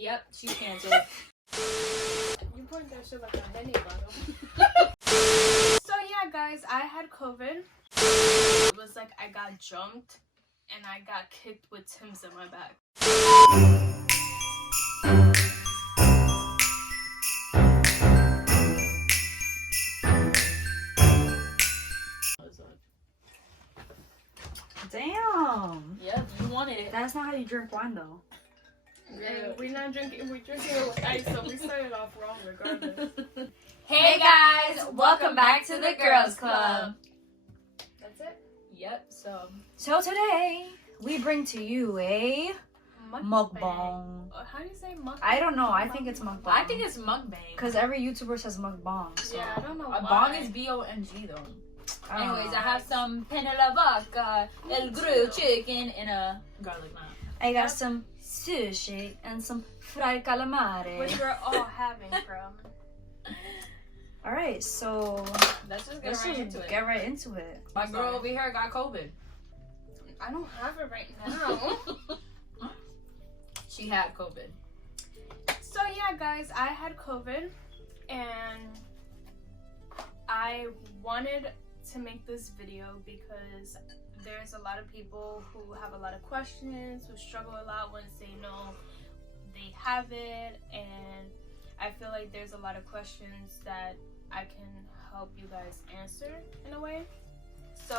Yep, she's canceled. You point that shit like a Henny bottle. So yeah, guys, I had COVID. It was like I got jumped and I got kicked with Tim's in my back. Damn. Yep, you wanted it. That's not how you drink wine, though. And we're drinking it with ice, so we started off wrong regardless. Hey guys, welcome back to the Girls Club. That's it? Yep, so today, we bring to you a mukbang. How do you say mukbang? I don't know. I think it's mukbang. I think it's mukbang. Because every YouTuber says mukbang. So. Yeah, I don't know A why. bong is B-O-N-G though. Anyways, know. I have some penne la vaca, el grilled chicken, and a garlic naan. I got some sushi and some fried calamari. Which we're all having from. Alright, so Let's just let's just get right into it. My girl over here got COVID. I don't have it right now. She had COVID. So yeah, guys, I had COVID and I wanted to make this video because there's a lot of people who have a lot of questions, who struggle a lot once they know they have it, and I feel like there's a lot of questions that I can help you guys answer in a way. So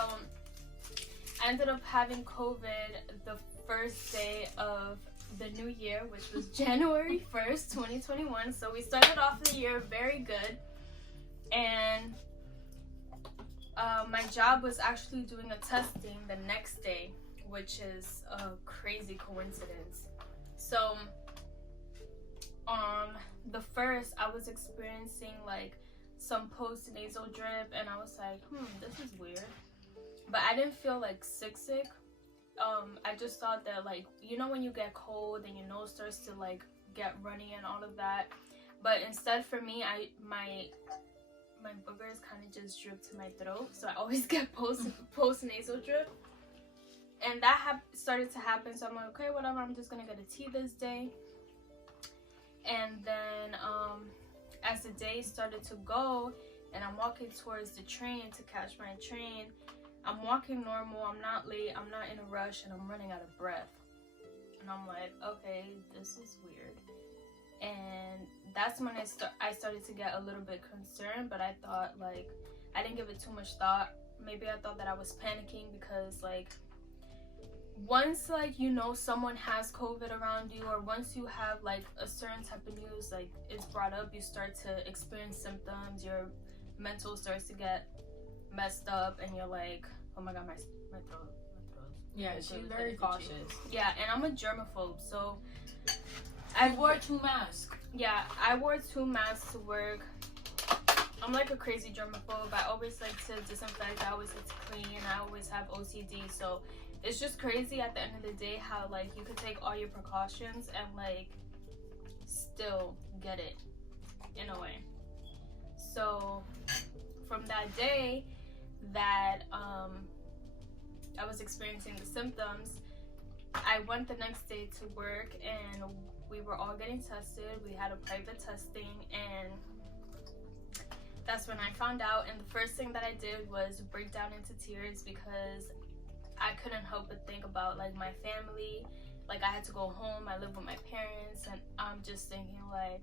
I ended up having COVID the first day of the new year, which was January 1st, 2021. So we started off the year very good, and my job was actually doing a testing the next day, which is a crazy coincidence. So on the first, I was experiencing like some post-nasal drip, and I was like, this is weird. But I didn't feel like sick. I just thought that, like, you know when you get cold and your nose starts to like get runny and all of that. But instead for me, my boogers kind of just drip to my throat, so I always get post-nasal drip. And that started to happen, so I'm like, okay, whatever, I'm just gonna get a tea this day. And then as the day started to go and I'm walking towards the train to catch my train, I'm walking normal, I'm not late, I'm not in a rush, and I'm running out of breath. And I'm like, okay, this is weird. And that's when I started to get a little bit concerned, but I thought, like, I didn't give it too much thought. Maybe I thought that I was panicking because, like, once, like, you know someone has COVID around you, or once you have, like, a certain type of news, like, is brought up, you start to experience symptoms, your mental starts to get messed up, and you're like, oh my god, my throat. Yeah, she's very cautious. Yeah, and I'm a germaphobe, so I wore 2 masks. Yeah, I wore 2 masks to work. I'm like a crazy germaphobe. I always like to disinfect, I always like to clean, I always have OCD, so it's just crazy at the end of the day how, like, you could take all your precautions and, like, still get it in a way. So from that day that I was experiencing the symptoms, I went the next day to work and we were all getting tested. We had a private testing, and that's when I found out. And the first thing that I did was break down into tears because I couldn't help but think about, like, my family. Like, I had to go home, I live with my parents, and I'm just thinking, like,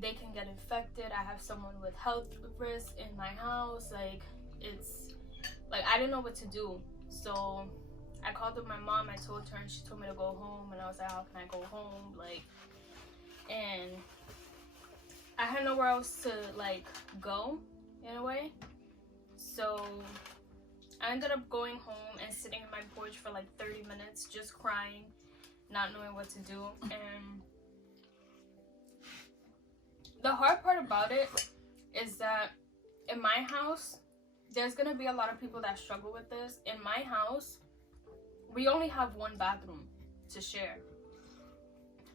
they can get infected. I have someone with health risks in my house. Like, it's like I didn't know what to do. So I called up my mom, I told her, and she told me to go home, and I was like, how can I go home? Like, and I had nowhere else to, like, go in a way. So I ended up going home and sitting on my porch for like 30 minutes just crying, not knowing what to do. And the hard part about it is that in my house, there's gonna be a lot of people that struggle with this. In my house, we only have 1 bathroom to share.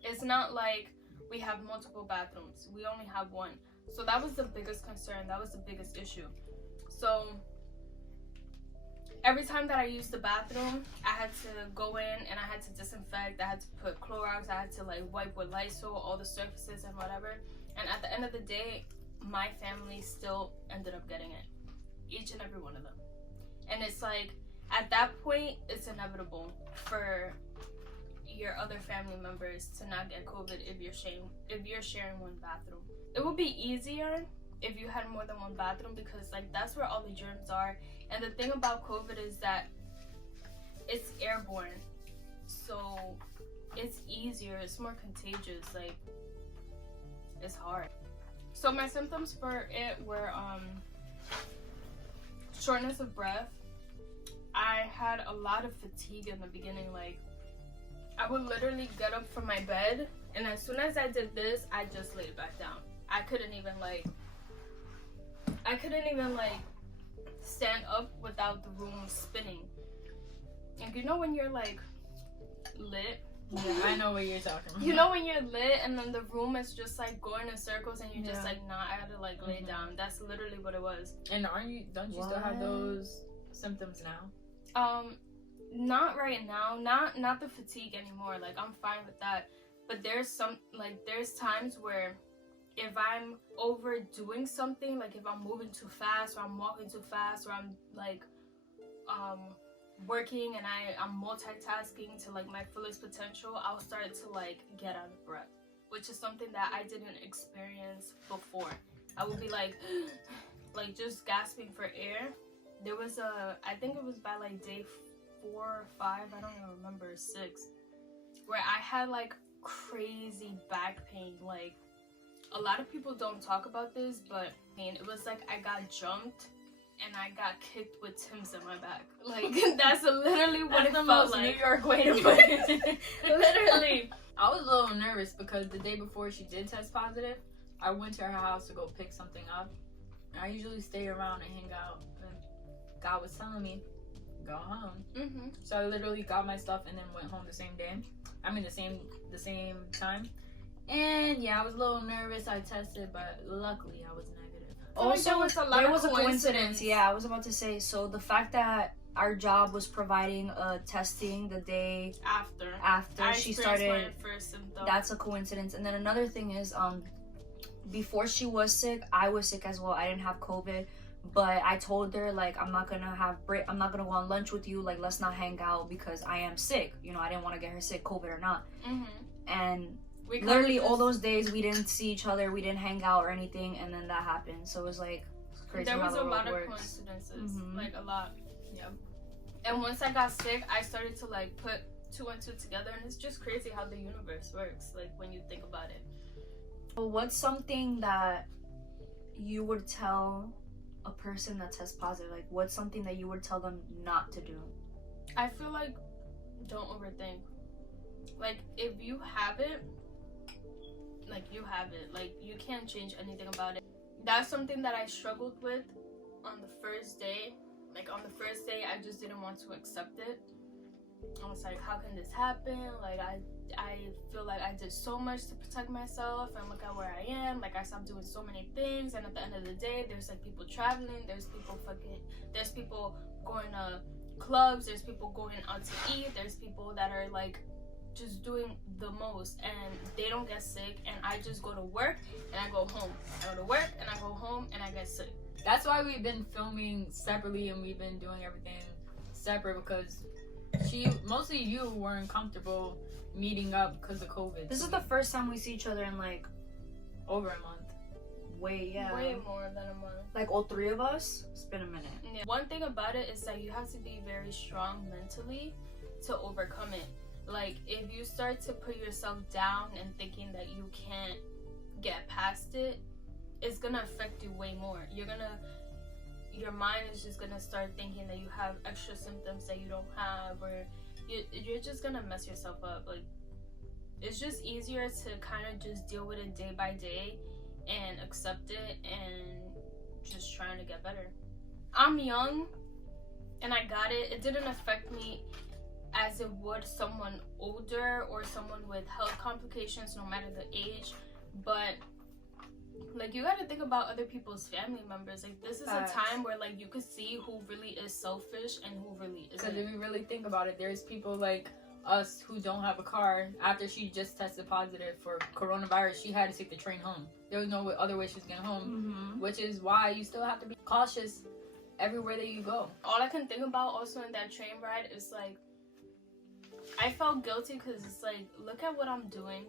It's not like we have multiple bathrooms. We only have 1. So that was the biggest concern. That was the biggest issue. So every time that I used the bathroom, I had to go in and I had to disinfect. I had to put Clorox. I had to like wipe with Lysol all the surfaces and whatever. And at the end of the day, my family still ended up getting it, each and every one of them. And it's like, at that point, it's inevitable for your other family members to not get COVID if you're sharing one bathroom. It would be easier if you had more than one bathroom, because like that's where all the germs are. And the thing about COVID is that it's airborne, so it's easier, it's more contagious, like it's hard. So my symptoms for it were shortness of breath. I had a lot of fatigue in the beginning. Like, I would literally get up from my bed, and as soon as I did this, I just laid back down. I couldn't even stand up without the room spinning. And you know when you're like lit? Yeah, I know what you're talking about. You know when you're lit and then the room is just like going in circles and you're just like, nah, I gotta like lay down. That's literally what it was. And don't you still have those symptoms now? Not right now. Not the fatigue anymore. Like, I'm fine with that. But there's times where if I'm overdoing something, like if I'm moving too fast or I'm walking too fast or I'm like working and I'm multitasking to like my fullest potential, I'll start to like get out of breath, which is something that I didn't experience before. I would be like just gasping for air. There was I think it was by like day 4 or 5, I don't even remember, 6, where I had like crazy back pain. Like, a lot of people don't talk about this, but it was like I got jumped and I got kicked with Tim's in my back. Like, that's literally what it felt like. New York way to put it. Literally. I was a little nervous because the day before she did test positive, I went to her house to go pick something up. And I usually stay around and hang out. And God was telling me, go home. Mm-hmm. So I literally got my stuff and then went home the same day. I mean, the same time. And yeah, I was a little nervous. I tested, but luckily I was negative. Also, there was a coincidence. Yeah, I was about to say, so the fact that our job was providing testing the day after she started, my first symptom. That's a coincidence. And then another thing is, before she was sick, I was sick as well. I didn't have COVID, but I told her, like, I'm not gonna go on lunch with you, like, let's not hang out because I am sick. You know, I didn't want to get her sick, COVID or not. Mm-hmm. And literally all those days we didn't see each other, we didn't hang out or anything, and then that happened. So it was like crazy. There was how the a lot world of works. coincidences. Mm-hmm. Like, a lot. Yep. And once I got sick, I started to like put 2 and 2 together, and it's just crazy how the universe works, like, when you think about it. What's something that you would tell a person that tests positive? Like, what's something that you would tell them not to do? I feel like, don't overthink. Like, if you have it, like, you have it. Like, you can't change anything about it. That's something that I struggled with on the first day. Like, on the first day, I just didn't want to accept it. I was like, how can this happen? Like, I feel like I did so much to protect myself, and look at where I am. Like, I stopped doing so many things, and at the end of the day, there's like people traveling, there's people going to clubs, there's people going out to eat, there's people that are like just doing the most, and they don't get sick, and I just go to work and I go home. I go to work and I go home and I get sick. That's why we've been filming separately and we've been doing everything separate, because mostly you weren't comfortable meeting up because of COVID. This is the first time we see each other in like over a month. Way more than a month. Like, all 3 of us? It's been a minute. Yeah. One thing about it is that you have to be very strong mentally to overcome it. Like, if you start to put yourself down and thinking that you can't get past it, it's gonna affect you way more. Your mind is just gonna start thinking that you have extra symptoms that you don't have, or you're just gonna mess yourself up. Like, it's just easier to kind of just deal with it day by day and accept it and just trying to get better. I'm young and I got it. It didn't affect me as it would someone older or someone with health complications, no matter the age. But Like, you gotta think about other people's family members. Like, this is Facts. a time where, like, you could see who really is selfish and who really Because isn't. if you really think about it, there's people like us who don't have a car. After she just tested positive for coronavirus, she had to take the train home. There was no other way she was getting home, which is why you still have to be cautious everywhere that you go. All I can think about also in that train ride is, like, I felt guilty because it's like, look at what I'm doing.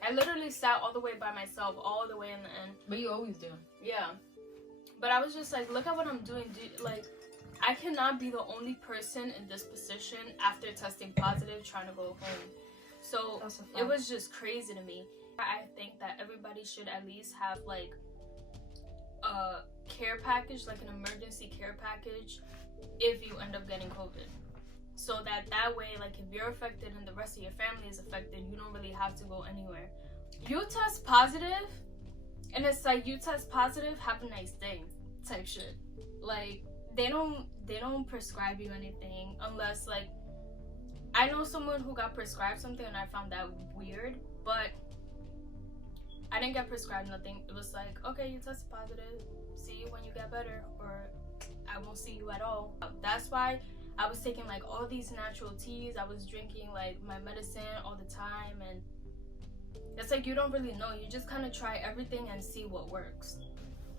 I literally sat all the way by myself, all the way in the end. But you always do. Yeah. But I was just like, look at what I'm doing. Like, I cannot be the only person in this position after testing positive trying to go home. So it was just crazy to me. I think that everybody should at least have, like, a care package, like an emergency care package, if you end up getting COVID. So that way, like, if you're affected and the rest of your family is affected, you don't really have to go anywhere. You test positive, and it's like, you test positive, have a nice day type shit. Like, they don't prescribe you anything unless, like, I know someone who got prescribed something and I found that weird, but I didn't get prescribed nothing. It was like, okay, you tested positive, see you when you get better, or I won't see you at all. That's why I was taking, like, all these natural teas. I was drinking, like, my medicine all the time, and it's like, you don't really know. You just kind of try everything and see what works.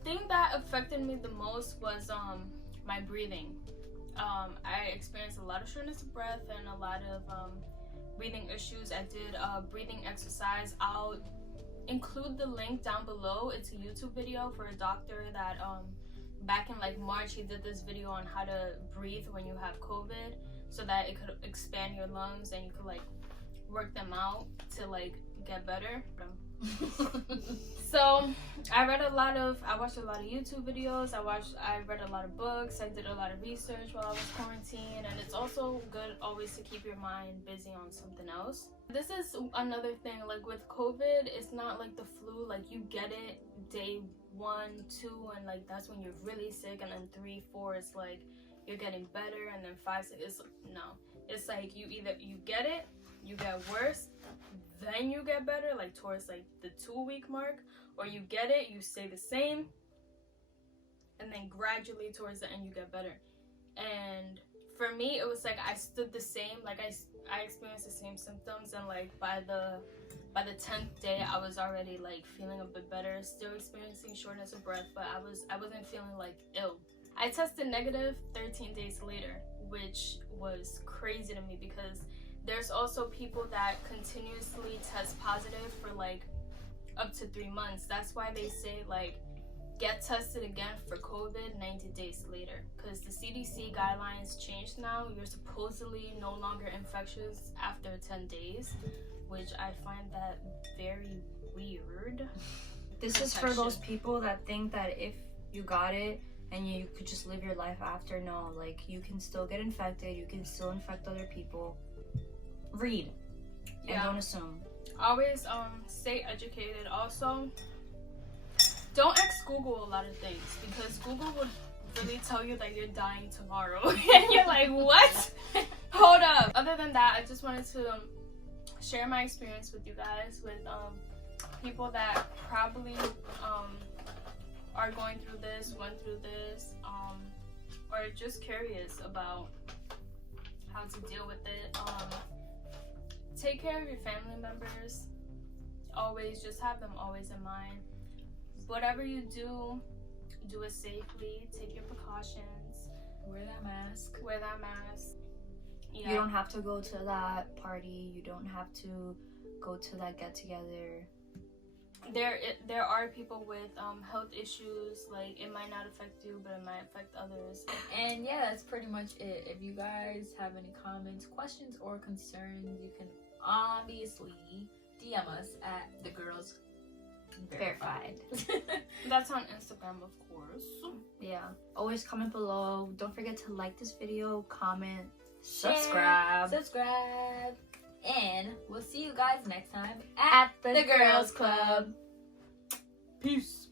The thing that affected me the most was my breathing. I experienced a lot of shortness of breath and a lot of breathing issues. I did a breathing exercise. I'll include the link down below. It's a YouTube video for a doctor that back in, like, March, he did this video on how to breathe when you have COVID, so that it could expand your lungs and you could, like, work them out to, like, get better. So I watched a lot of YouTube videos. I read a lot of books. I did a lot of research while I was quarantined, and it's also good always to keep your mind busy on something else. This is another thing, like, with COVID, it's not like the flu. Like, you get it day 1, 2, and, like, that's when you're really sick, and then 3, 4 it's like you're getting better, and then 5, 6 it's like you get it, you get worse, then you get better, like towards, like, the 2-week mark, or you get it, you stay the same, and then gradually towards the end you get better. And for me, it was like I stood the same. Like, I experienced the same symptoms, and, like, by the 10th day I was already, like, feeling a bit better, still experiencing shortness of breath, but I wasn't feeling, like, ill. I tested negative 13 days later, which was crazy to me, because there's also people that continuously test positive for, like, up to 3 months. That's why they say, like, get tested again for COVID 90 days later, because the CDC guidelines changed now. You're supposedly no longer infectious after 10 days, which I find that very weird. This is for those people that think that if you got it and you could just live your life after. No, like, you can still get infected, you can still infect other people. Read and don't assume. Always stay educated. Also, don't ask Google a lot of things, because Google would really tell you that you're dying tomorrow and you're like, what? Hold up. Other than that, I just wanted to share my experience with you guys, with people that probably are going through this, went through this, or just curious about how to deal with it. Take care of your family members. Always, just have them always in mind. Whatever you do, do it safely. Take your precautions. Wear that mask. Yeah. You don't have to go to that party. You don't have to go to that get-together. There are people with health issues. Like, it might not affect you, but it might affect others. And yeah, that's pretty much it. If you guys have any comments, questions, or concerns, you can obviously DM us at The Girls Verified. That's on Instagram, of course. Yeah. Always comment below. Don't forget to like this video, comment, Share, subscribe. And we'll see you guys next time at the Girls Club. Peace.